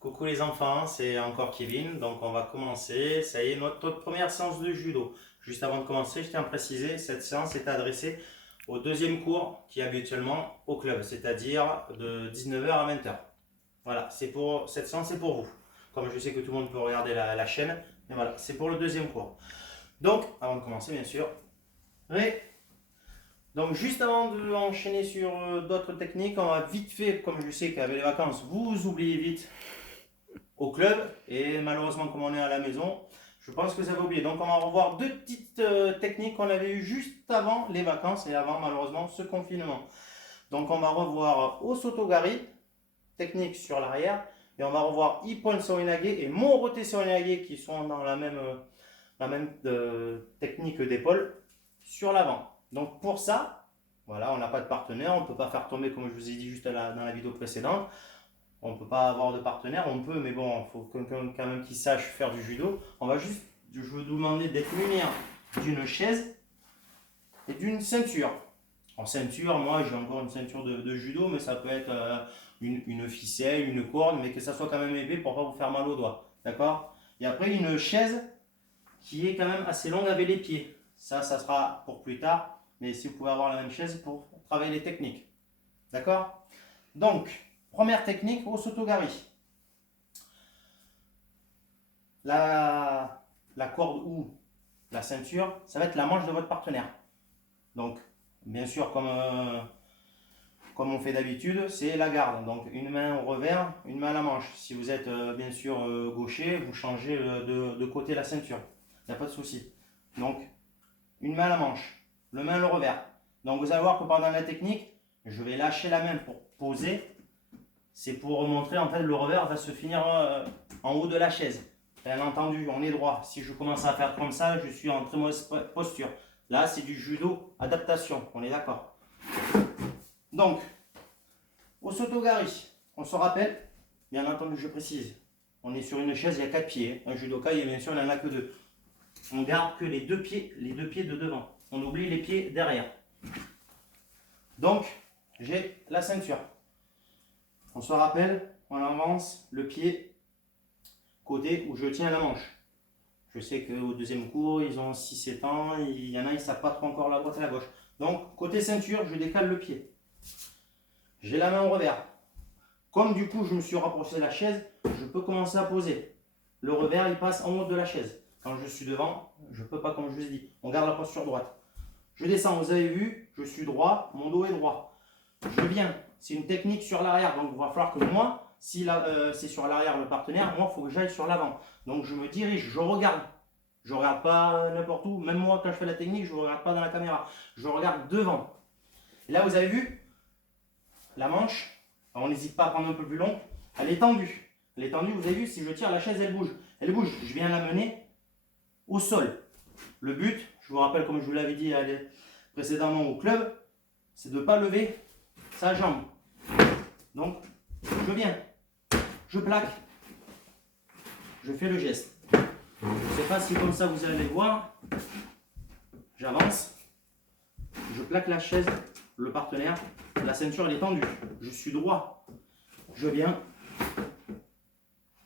Coucou les enfants, c'est encore Kevin. Donc on va commencer. Ça y est, notre première séance de judo. Juste avant de commencer, je tiens à préciser, cette séance est adressée au deuxième cours qui est habituellement au club, c'est-à-dire de 19h à 20h. Voilà, cette séance c'est pour vous. Comme je sais que tout le monde peut regarder la chaîne, mais voilà, c'est pour le deuxième cours. Donc, avant de commencer, bien sûr, donc juste avant d'enchaîner sur d'autres techniques, on va vite fait, comme je sais qu'avec les vacances, vous oubliez vite au club et malheureusement comme on est à la maison, je pense que ça va oublier. Donc on va revoir deux petites techniques qu'on avait eues juste avant les vacances et avant malheureusement ce confinement. Donc on va revoir Osotogari, technique sur l'arrière, et on va revoir Ippon Soinage et Morote Soinage qui sont dans la même technique d'épaule sur l'avant. Donc pour ça, voilà, on n'a pas de partenaire, on ne peut pas faire tomber comme je vous ai dit juste dans la vidéo précédente. On ne peut pas avoir de partenaire, on peut, mais bon, il faut quelqu'un quand même qui sache faire du judo. Je vais vous demander d'être muni d'une chaise et d'une ceinture. En ceinture, moi j'ai encore une ceinture de judo, mais ça peut être une ficelle, une corde, mais que ça soit quand même épais pour ne pas vous faire mal aux doigts. D'accord? Et après une chaise qui est quand même assez longue avec les pieds. Ça sera pour plus tard, mais si vous pouvez avoir la même chaise pour travailler les techniques. D'accord? Donc, première technique, Osotogari. La corde ou la ceinture, ça va être la manche de votre partenaire. Donc, bien sûr, comme on fait d'habitude, c'est la garde. Donc, une main au revers, une main à la manche. Si vous êtes bien sûr gaucher, vous changez de côté la ceinture. Il n'y a pas de souci. Donc, une main à la manche, le main au revers. Donc, vous allez voir que pendant la technique, je vais lâcher la main pour poser. C'est pour montrer en fait le revers va se finir en haut de la chaise. Bien entendu, on est droit. Si je commence à faire comme ça, je suis en très mauvaise posture. Là, c'est du judo adaptation. On est d'accord. Donc, Osotogari, on se rappelle, bien entendu, je précise, on est sur une chaise, il y a 4 pieds. Un judoka, bien sûr, il n'y en a que 2. On garde que les deux pieds de devant. On oublie les pieds derrière. Donc, j'ai la ceinture. On se rappelle, on avance le pied côté où je tiens la manche. Je sais qu'au deuxième cours, ils ont 6-7 ans, il y en a, ils ne savent pas trop encore la droite et la gauche. Donc, côté ceinture, je décale le pied. J'ai la main au revers. Comme du coup, je me suis rapproché de la chaise, je peux commencer à poser. Le revers, il passe en haut de la chaise. Quand je suis devant, je ne peux pas, comme je vous ai dit. On garde la posture droite. Je descends, vous avez vu, je suis droit, mon dos est droit. Je viens, c'est une technique sur l'arrière, donc il va falloir que moi, si c'est sur l'arrière le partenaire, moi il faut que j'aille sur l'avant. Donc je me dirige, je regarde. Je ne regarde pas n'importe où, même moi quand je fais la technique, je ne regarde pas dans la caméra. Je regarde devant. Et là vous avez vu, la manche, on n'hésite pas à prendre un peu plus long, elle est tendue. Elle est tendue, vous avez vu, si je tire, la chaise elle bouge. Elle bouge, je viens la mener au sol. Le but, je vous rappelle comme je vous l'avais dit précédemment au club, c'est de ne pas lever sa jambe. Donc, je viens, je plaque, je fais le geste. Je ne sais pas si comme ça vous allez voir, j'avance, je plaque la chaise, le partenaire, la ceinture elle est tendue, je suis droit, je viens.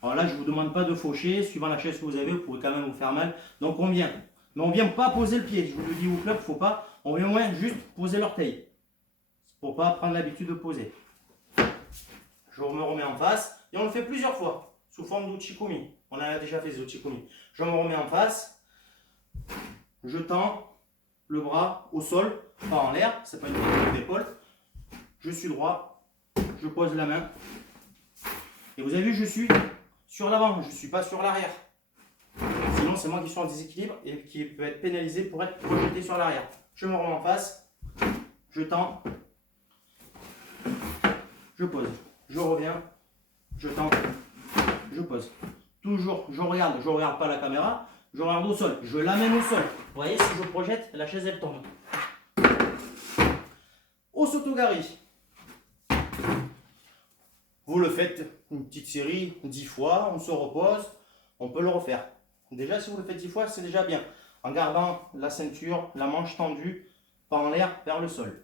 Alors là, je ne vous demande pas de faucher, suivant la chaise que vous avez, vous pouvez quand même vous faire mal. Donc on vient, mais on ne vient pas poser le pied, je vous le dis au club, il ne faut pas, on vient au moins juste poser l'orteil, pour ne pas prendre l'habitude de poser. Je me remets en face et on le fait plusieurs fois sous forme d'uchikomi. On a déjà fait des uchikomi. Je me remets en face, je tends le bras au sol, pas en l'air, c'est pas une technique d'épaule. Je suis droit, je pose la main. Et vous avez vu, je suis sur l'avant, je ne suis pas sur l'arrière. Sinon, c'est moi qui suis en déséquilibre et qui peut être pénalisé pour être projeté sur l'arrière. Je me remets en face, je tends, je pose. Je reviens, je tends, je pose. Toujours, je regarde pas la caméra, je regarde au sol, je l'amène au sol. Vous voyez, si je projette, la chaise elle tombe. Osotogari. Vous le faites une petite série 10 fois, on se repose, on peut le refaire. Déjà, si vous le faites 10 fois, c'est déjà bien. En gardant la ceinture, la manche tendue, pas en l'air, vers le sol.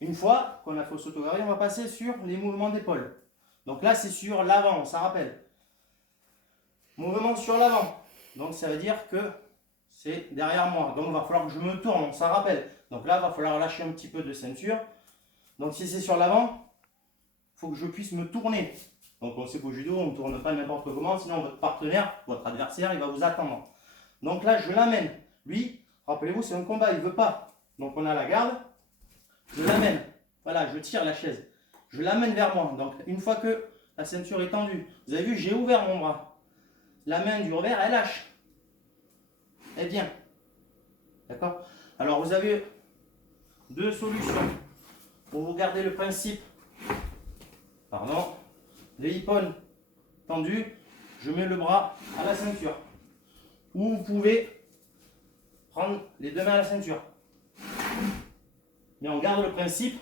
Une fois qu'on a fait Osotogari, on va passer sur les mouvements d'épaule. Donc là, c'est sur l'avant, ça rappelle. Mouvement sur l'avant. Donc ça veut dire que c'est derrière moi. Donc il va falloir que je me tourne, on s'en rappelle. Donc là, il va falloir lâcher un petit peu de ceinture. Donc si c'est sur l'avant, il faut que je puisse me tourner. Donc on sait qu'au judo, on ne tourne pas n'importe comment, sinon votre partenaire, votre adversaire, il va vous attendre. Donc là, je l'amène. Lui, rappelez-vous, c'est un combat, il ne veut pas. Donc on a la garde, je l'amène. Voilà, je tire la chaise. Je l'amène vers moi. Donc une fois que la ceinture est tendue, vous avez vu, j'ai ouvert mon bras. La main du revers, elle lâche. Elle vient. D'accord? Alors vous avez deux solutions pour vous garder le principe. Pardon. Les hippon tendus, je mets le bras à la ceinture. Ou vous pouvez prendre les deux mains à la ceinture. Mais on garde le principe.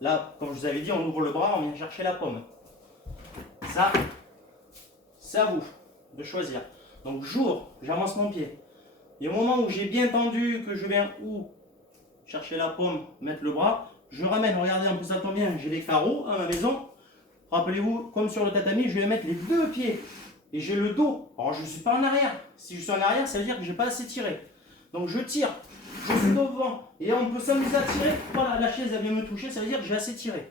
Là, comme je vous avais dit, on ouvre le bras, on vient chercher la paume. Ça, c'est à vous de choisir. Donc j'ouvre, j'avance mon pied. Et au moment où j'ai bien tendu, que je viens où chercher la paume, mettre le bras, je ramène. Regardez, en plus ça tombe bien, j'ai les carreaux à ma maison. Rappelez-vous, comme sur le tatami, je vais mettre les deux pieds. Et j'ai le dos. Alors je ne suis pas en arrière. Si je suis en arrière, ça veut dire que je n'ai pas assez tiré. Donc je tire, je suis devant. Et on peut s'amuser à tirer. Voilà, la chaise elle vient me toucher, ça veut dire que j'ai assez tiré.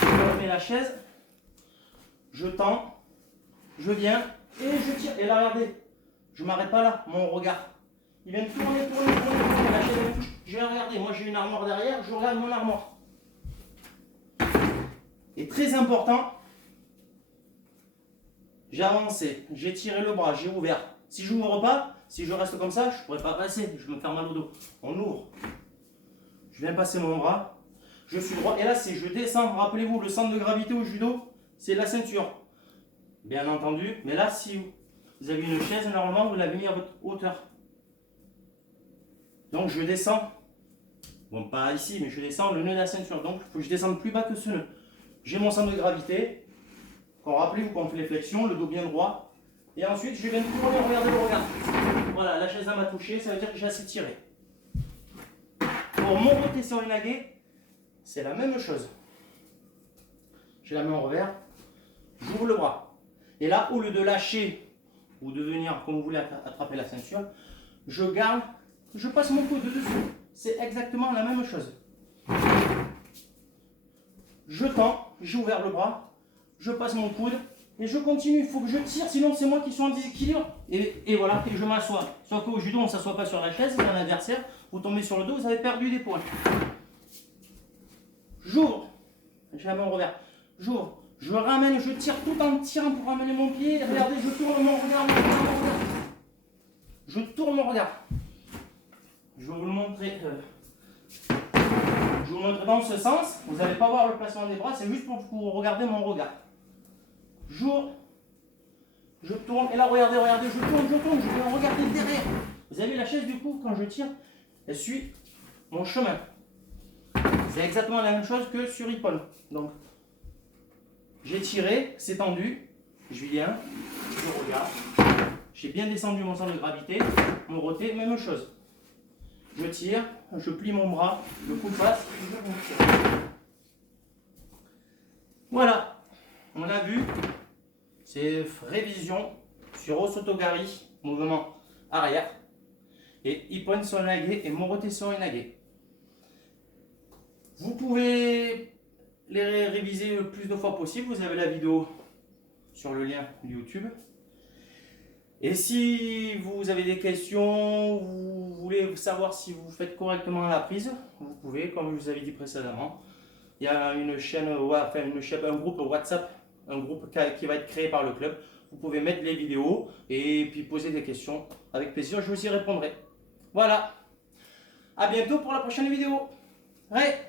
Je remets la chaise, je tends, je viens et je tire. Et là, regardez, je ne m'arrête pas là, mon regard. Il vient de tourner. La chaise elle me touche. Je vais regarder. Moi j'ai une armoire derrière, je regarde mon armoire. Et très important, j'ai avancé, j'ai tiré le bras, j'ai ouvert. Si je n'ouvre pas, si je reste comme ça, je ne pourrais pas passer, je vais me faire mal au dos. On ouvre. Je viens passer mon bras, je suis droit. Et là, c'est je descends. Rappelez-vous, le centre de gravité au judo, c'est la ceinture. Bien entendu. Mais là, si vous avez une chaise, normalement, vous l'avez mis à votre hauteur. Donc, je descends. Bon, pas ici, mais je descends le nœud de la ceinture. Donc, il faut que je descende plus bas que ce nœud. J'ai mon centre de gravité. Rappelez-vous qu'on fait les flexions, le dos bien droit. Et ensuite, je viens de tourner, regardez le regard. Voilà, la chaise m'a touché, ça veut dire que j'ai assez tiré. Pour mon rotation inagé, c'est la même chose. J'ai la main en revers, j'ouvre le bras. Et là, au lieu de lâcher ou de venir, comme vous voulez, attraper la ceinture, je garde, je passe mon coude dessus. C'est exactement la même chose. Je tends, j'ai ouvert le bras, je passe mon coude et je continue. Il faut que je tire, sinon c'est moi qui suis en déséquilibre. Et voilà, et je m'assois. Sauf qu'au judo, on ne s'assoit pas sur la chaise, c'est un adversaire. Vous tombez sur le dos, vous avez perdu des points. J'ouvre, j'ai la main en revers. J'ouvre, je ramène, je tire tout en tirant pour ramener mon pied. Regardez, je tourne mon regard, Je tourne mon regard. Je vais vous le montrer. Je vous montre dans ce sens. Vous n'allez pas voir le placement des bras, c'est juste pour que vous regardez mon regard. J'ouvre, je tourne, et là regardez, je tourne, je vais regarder derrière. Vous avez la chaise du coup, quand je tire, elle suit mon chemin. C'est exactement la même chose que sur hippon. Donc, j'ai tiré, c'est tendu, je viens, je regarde, j'ai bien descendu mon centre de gravité, mon roté, même chose. Je tire, je plie mon bras, le coup passe, je tire. Voilà, on a vu, c'est révision sur Osotogari, mouvement arrière, et Ippon Sonage et Morote Sonage. Vous pouvez les réviser le plus de fois possible, vous avez la vidéo sur le lien YouTube. Et si vous avez des questions, vous voulez savoir si vous faites correctement la prise, vous pouvez, comme je vous avais dit précédemment. Il y a une chaîne, un groupe WhatsApp, un groupe qui va être créé par le club. Vous pouvez mettre les vidéos et puis poser des questions. Avec plaisir, je vous y répondrai. Voilà. À bientôt pour la prochaine vidéo. Ouais.